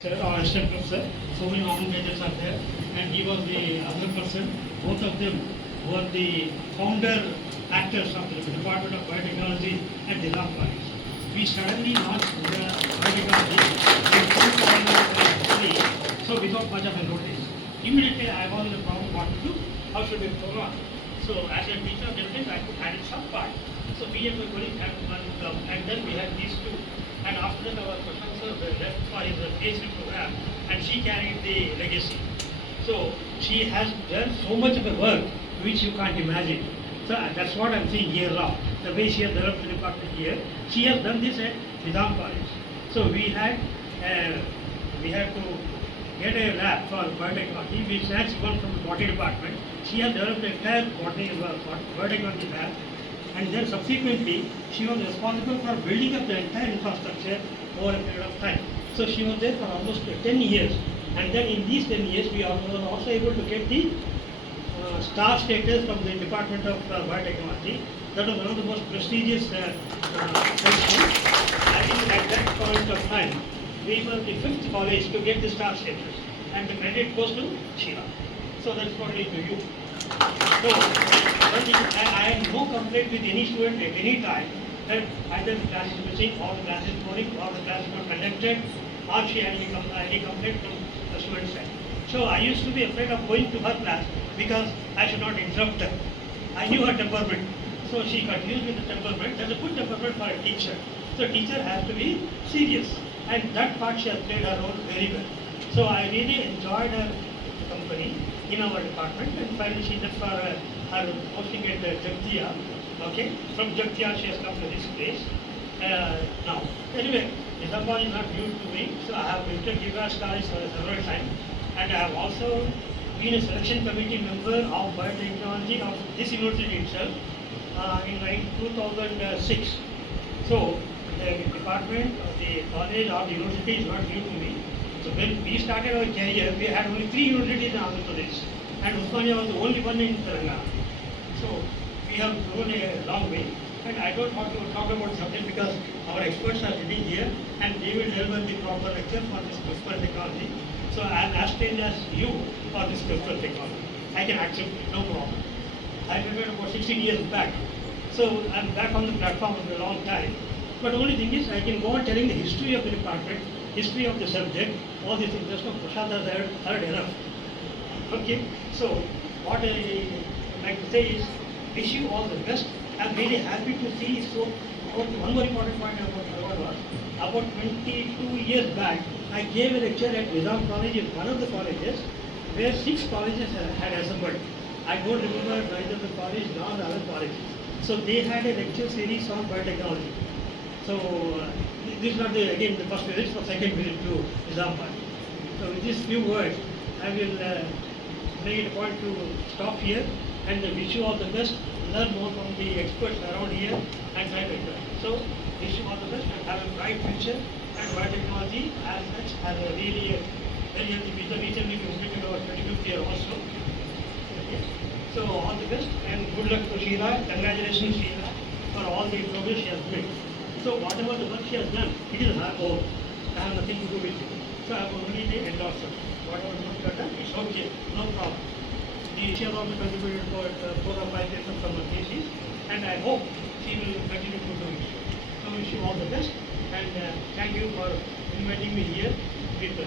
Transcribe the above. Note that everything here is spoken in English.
Sir, or assistant professor, so many organizations are there, and he was the other person. Both of them were the founder actors of the Department of Biotechnology at Nizam College. We suddenly launched the biotechnology in 2003, so without much of a notice. Immediately I was in a problem what to do, how should we go on. So as a teacher of everything, I could add some part. So we and my colleague had one club, and then we had these two. And after that, our professor left for his PhD program, and she carried the legacy. So she has done so much of a work which you can't imagine. So that's what I'm saying here now. The way she has developed the department here, she has done this at Nizam College. So we had to get a lab for biotechnology, which has one from the botany department. She has developed the entire biotechnology lab. And then subsequently, she was responsible for building up the entire infrastructure over a period of time. So she was there for almost 10 years. And then in these 10 years, we were also able to get the star status from the Department of Biotechnology. That was one of the most prestigious positions. I think at that point of time, we were the 5th college to get the star status. And the credit goes to Sheila. So that's probably to you. So, I have no complaint with any student at any time that either the class is missing or the class is boring or the class is not conducted or she had any complaint from the student side. So I used to be afraid of going to her class because I should not interrupt her. I knew her temperament. So she continues with the temperament. There's a good temperament for a teacher. So a teacher has to be serious. And that part she has played her role very well. So I really enjoyed her company in our department, and finally she left for her posting at Jagtiya. Okay, from Jagtiya she has come to this place. Now, anyway, Nizam College is not new to me, so I have visited Gigas College several times, and I have also been a selection committee member of biotechnology of this university itself in 2006. So the department or the college or the university is not new to me. So when we started our career, we had only 3 universities in Andhra Pradesh, and Osmania was the only one in Telangana. So we have grown a long way, and I don't want to talk about subject because our experts are sitting here, and they will deliver the proper lecture for this CRISPR technology. So I am as trained as you for this CRISPR technology. I can accept it, no problem. I prepared about 16 years back, so I'm back on the platform for a long time. But the only thing is, I can go on telling the history of the department, history of the subject, all these things. Just Prashant has heard enough. Okay, so what I like to say is, wish you all the best. I'm really happy to see. So, one more important point about Harvard was, about 22 years back, I gave a lecture at Nizam College in one of the colleges, where 6 colleges had assembled. I don't remember neither the college nor the other colleges. So they had a lecture series on biotechnology. So this is not again the first visit, it's the second visit to Nizam College. So with these few words, I will make it a point to stop here and wish you all the best, learn more from the experts around here and try to enjoy. So wish you all the best and have a bright future, and biotechnology as such has a really very healthy future. Recently we completed our 25th year also. Okay. So all the best and good luck to Sheila. Congratulations Sheila for all the progress she has made. So whatever the work she has done, it is her own. I have nothing to do with it. So I have only the endorser. Whatever work she has done, it's okay, no problem. She has also contributed for 4 or 5 years of summer thesis, and I hope she will continue to do it. So I wish you all the best, and thank you for inviting me here with